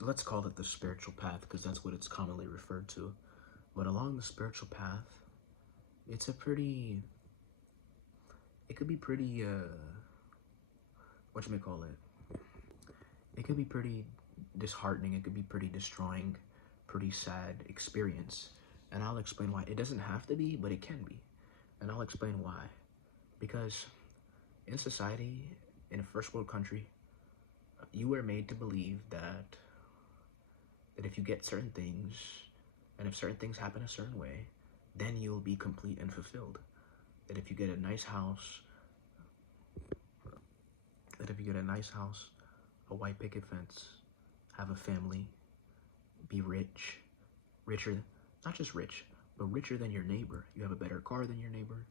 let's call it the spiritual path because that's what it's commonly referred to. But along the spiritual path, it's a pretty it could be pretty what you may call it. It could be pretty disheartening, it could be pretty destroying, pretty sad experience. And I'll explain why. It doesn't have to be, but it can be. And I'll explain why. Because in society, in a first world country, you were made to believe that if you get certain things, and if certain things happen a certain way, then you'll be complete and fulfilled. That if you get a nice house, a white picket fence, have a family, be rich, richer, not just rich, but richer than your neighbor. You have a better car than your neighbor,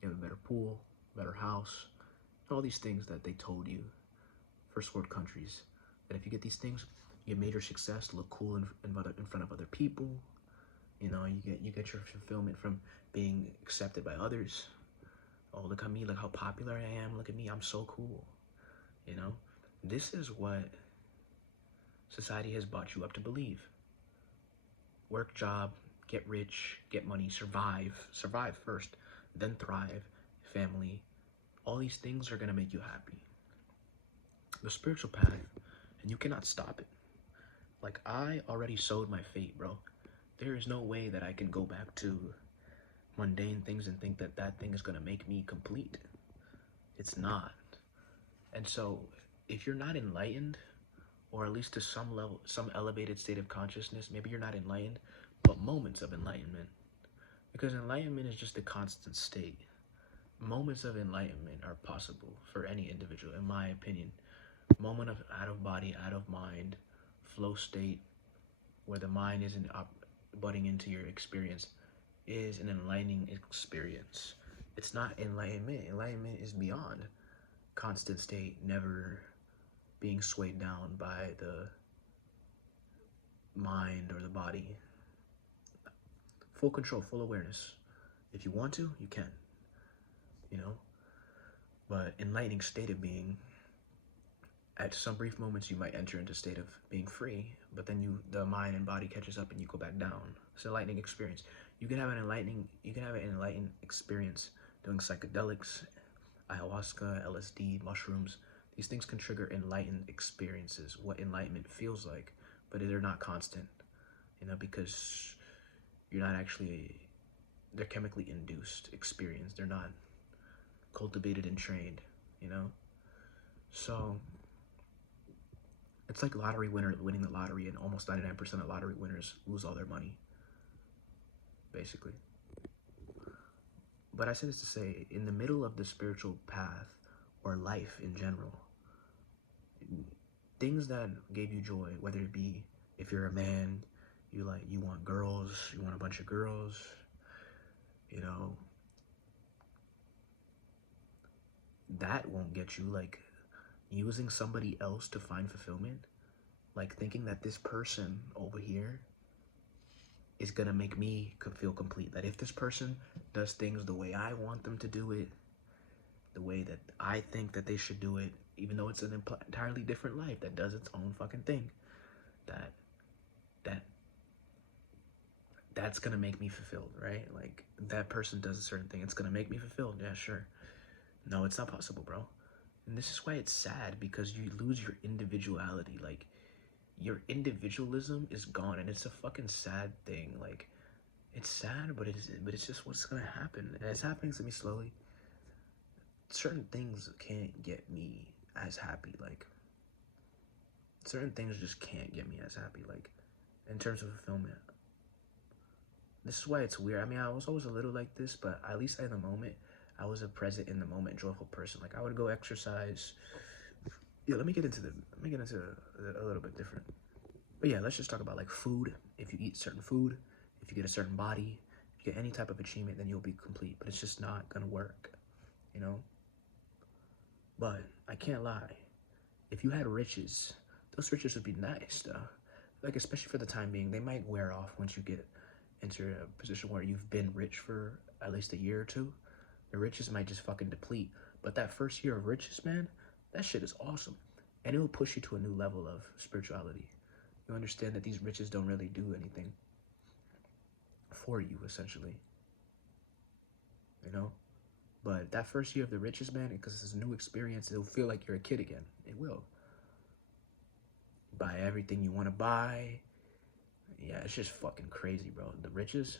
you have a better pool, better house, all these things that they told you, first world countries, that if you get these things, you get major success, look cool in front of other people. You know, you get your fulfillment from being accepted by others. Oh, look at me, look how popular I am, look at me, I'm so cool. You know, this is what society has brought you up to believe. Work, job, get rich, get money, survive first, then thrive, family. All these things are gonna make you happy. The spiritual path, and you cannot stop it. Like, I already sowed my fate, bro. There is no way that I can go back to mundane things and think that that thing is gonna make me complete. It's not. And so, if you're not enlightened, or at least to some level, some elevated state of consciousness, maybe you're not enlightened, but moments of enlightenment. Because enlightenment is just a constant state. Moments of enlightenment are possible for any individual, in my opinion. Moment of out of body, out of mind, flow state, where the mind isn't butting into your experience, is an enlightening experience. It's not enlightenment. Enlightenment is beyond constant state, never being swayed down by the mind or the body. Full control, full awareness. If you want to, you can. You know? But enlightening state of being, at some brief moments you might enter into a state of being free, but then the mind and body catches up and you go back down. It's an enlightening experience. You can have an enlightening experience doing psychedelics, ayahuasca, LSD, mushrooms. These things can trigger enlightened experiences, what enlightenment feels like, but they're not constant, you know, because you're not actually, they're chemically induced experience. They're not cultivated and trained, you know? So it's like lottery winner winning the lottery, and almost 99% of lottery winners lose all their money, basically. But I say this to say, in the middle of the spiritual path, or life in general, things that gave you joy, whether it be, if you're a man, you want girls, you want a bunch of girls, you know, that won't get you. Like, using somebody else to find fulfillment, like thinking that this person over here is gonna make me feel complete, that if this person does things the way I want them to do it, the way that I think that they should do it, even though it's an entirely different life that does its own fucking thing, that's gonna make me fulfilled, right? Like, that person does a certain thing, it's gonna make me fulfilled. Yeah, sure. No, it's not possible, bro. And this is why it's sad, because you lose your individuality. Like, your individualism is gone, and it's a fucking sad thing. Like, it's sad, but it's just what's gonna happen, and it's happening to me slowly. Certain things can't get me as happy. Like, certain things just can't get me as happy, like, in terms of fulfillment. This is why it's weird. I mean, I was always a little like this, but at least in the moment, I was a present in the moment, joyful person. Like, I would go exercise. Yeah, let me get into a little bit different. But yeah, let's just talk about, like, food. If you eat certain food, if you get a certain body, if you get any type of achievement, then you'll be complete. But it's just not gonna work, you know? But I can't lie. If you had riches, those riches would be nice, though. Like, especially for the time being, they might wear off once you get into a position where you've been rich for at least a year or two. The riches might just fucking deplete. But that first year of riches, man, that shit is awesome. And it will push you to a new level of spirituality. You understand that these riches don't really do anything for you, essentially. You know? But that first year of the riches, man, because it's a new experience, it'll feel like you're a kid again. It will. Buy everything you want to buy. Yeah, it's just fucking crazy, bro. The riches,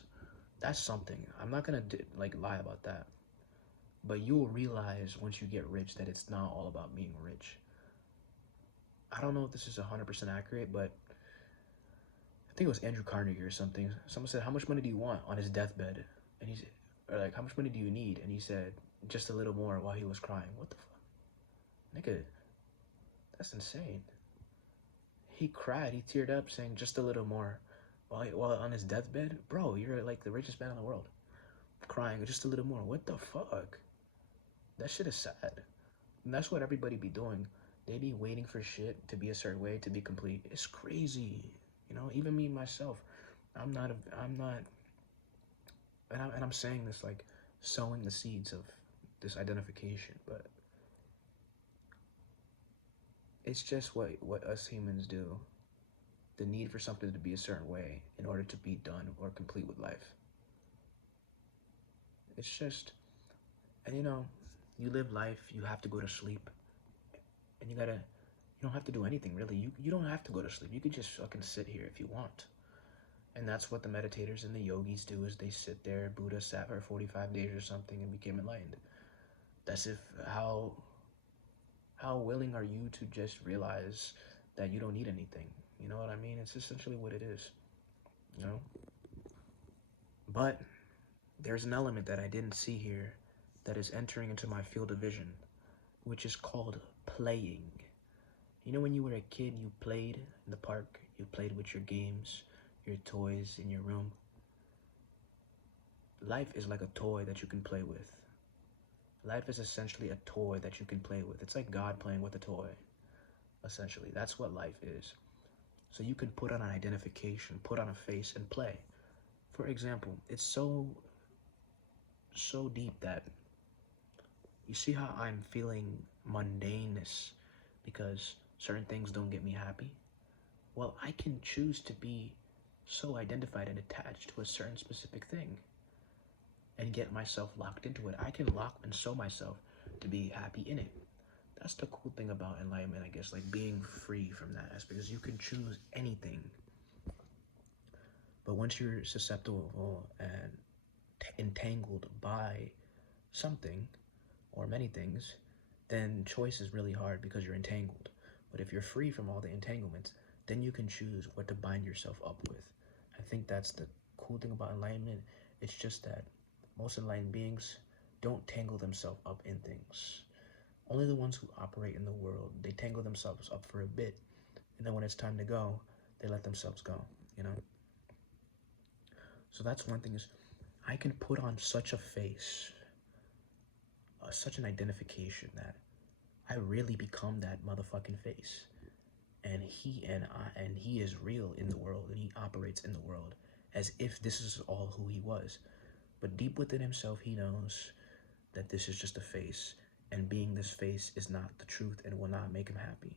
that's something. I'm not gonna like lie about that. But you'll realize once you get rich that it's not all about being rich. I don't know if this is 100% accurate, but I think it was Andrew Carnegie or something. Someone said, "How much money do you want?" on his deathbed, and he's or like, "How much money do you need?" And he said, "Just a little more," while he was crying. What the fuck, nigga? That's insane. He cried. He teared up, saying, "Just a little more," while on his deathbed. Bro, you're like the richest man in the world, crying just a little more. What the fuck? That shit is sad. And that's what everybody be doing. They be waiting for shit to be a certain way to be complete. It's crazy. You know, even me myself, I'm not, and I'm saying this like sowing the seeds of this identification, but it's just what us humans do. The need for something to be a certain way in order to be done or complete with life. It's just, and you know, you live life, you have to go to sleep, and you don't have to do anything really. You don't have to go to sleep. You could just fucking sit here if you want. And that's what the meditators and the yogis do, is they sit there. Buddha sat for 45 days or something and became enlightened. That's if how willing are you to just realize that you don't need anything? You know what I mean? It's essentially what it is, you know? But there's an element that I didn't see here that is entering into my field of vision, which is called playing. You know, when you were a kid, you played in the park, you played with your games, your toys in your room. Life is like a toy that you can play with. Life is essentially a toy that you can play with. It's like God playing with a toy, essentially. That's what life is. So you can put on an identification, put on a face, and play. For example, it's so deep that you see how I'm feeling mundaneness because certain things don't get me happy? Well, I can choose to be so identified and attached to a certain specific thing and get myself locked into it. I can lock and sew myself to be happy in it. That's the cool thing about enlightenment, I guess, like being free from that aspect, because you can choose anything. But once you're susceptible and entangled by something or many things, then choice is really hard because you're entangled. But if you're free from all the entanglements, then you can choose what to bind yourself up with. I think that's the cool thing about enlightenment. It's just that most enlightened beings don't tangle themselves up in things. Only the ones who operate in the world, they tangle themselves up for a bit, and then when it's time to go, they let themselves go, you know? So that's one thing, is I can put on such a face, such an identification, that I really become that motherfucking face. And he is real in the world, and he operates in the world as if this is all who he was. But deep within himself, he knows that this is just a face, and being this face is not the truth and will not make him happy.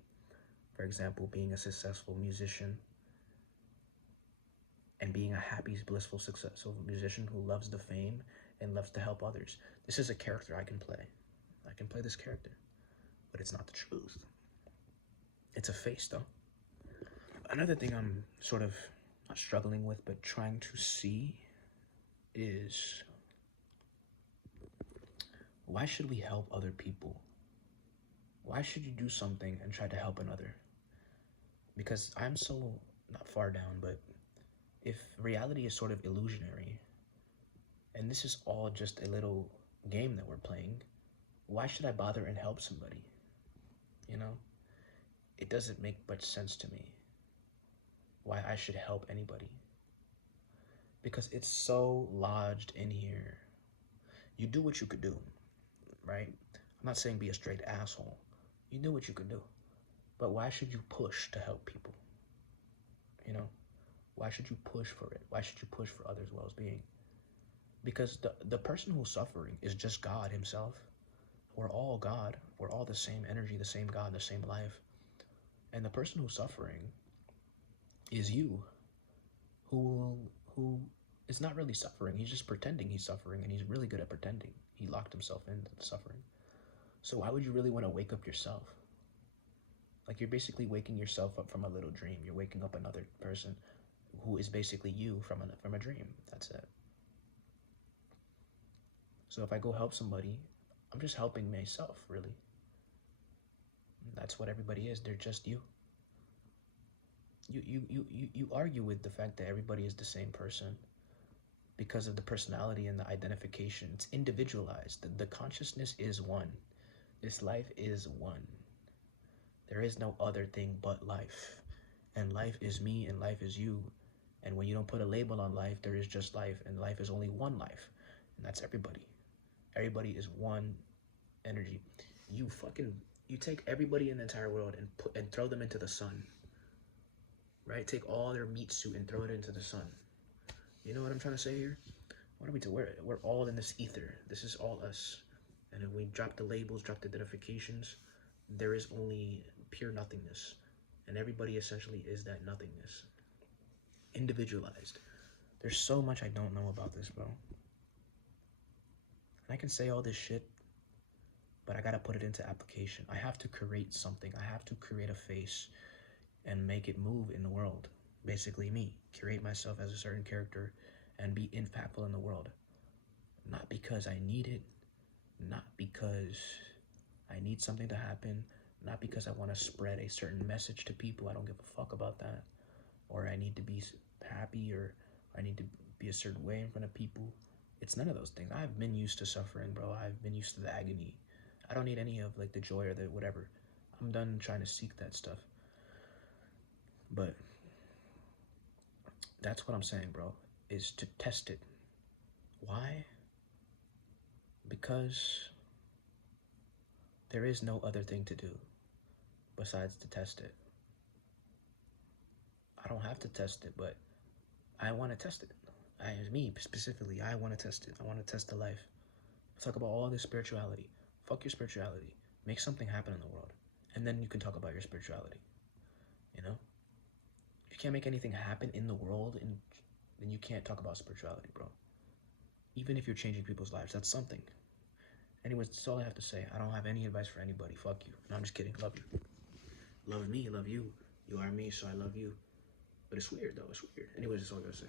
For example, being a successful musician and being a happy, blissful, successful musician who loves the fame and loves to help others. This is a character I can play. I can play this character, but it's not the truth. It's a face, though. Another thing I'm sort of not struggling with, but trying to see, is why should we help other people? Why should you do something and try to help another? Because I'm so not far down, but if reality is sort of illusionary, and this is all just a little game that we're playing, why should I bother and help somebody? You know? It doesn't make much sense to me why I should help anybody. Because it's so lodged in here. You do what you could do, right? I'm not saying be a straight asshole. You do what you could do. But why should you push to help people? You know? Why should you push for it? Why should you push for others' well-being? Because the person who's suffering is just God himself. We're all God. We're all the same energy, the same God, the same life. And the person who's suffering is you, who who is not really suffering. He's just pretending he's suffering, and he's really good at pretending. He locked himself into the suffering. So why would you really want to wake up yourself? Like, you're basically waking yourself up from a little dream. You're waking up another person who is basically you from a dream. That's it. So if I go help somebody, I'm just helping myself, really. That's what everybody is. They're just you. You argue with the fact that everybody is the same person because of the personality and the identification. It's individualized. The consciousness is one. This life is one. There is no other thing but life. And life is me and life is you. And when you don't put a label on life, there is just life. And life is only one life. And that's everybody. Everybody is one energy. You take everybody in the entire world and throw them into the sun. Right? Take all their meat suit and throw it into the sun. You know what I'm trying to say here? What are we doing? We're all in this ether. This is all us. And if we drop the labels, drop the identifications, there is only pure nothingness. And everybody essentially is that nothingness. Individualized. There's so much I don't know about this, bro. And I can say all this shit, but I gotta put it into application. I have to create something. I have to create a face and make it move in the world. Basically me. Curate myself as a certain character and be impactful in the world. Not because I need it, not because I need something to happen, not because I want to spread a certain message to people. I don't give a fuck about that. Or I need to be happy, or I need to be a certain way in front of people. It's none of those things. I've been used to suffering, bro. I've been used to the agony. I don't need any of like the joy or the whatever. I'm done trying to seek that stuff. But that's what I'm saying, bro, is to test it. Why? Because there is no other thing to do besides to test it. I don't have to test it, but I want to test it. Me specifically, I want to test it. I want to test the life. Talk about all this spirituality. Fuck your spirituality. Make something happen in the world. And then you can talk about your spirituality. You know? If you can't make anything happen in the world, then you can't talk about spirituality, bro. Even if you're changing people's lives, that's something. Anyways, that's all I have to say. I don't have any advice for anybody. Fuck you. No, I'm just kidding. Love you. Love me. Love you. You are me, so I love you. But it's weird, though. It's weird. Anyways, that's all I gotta say.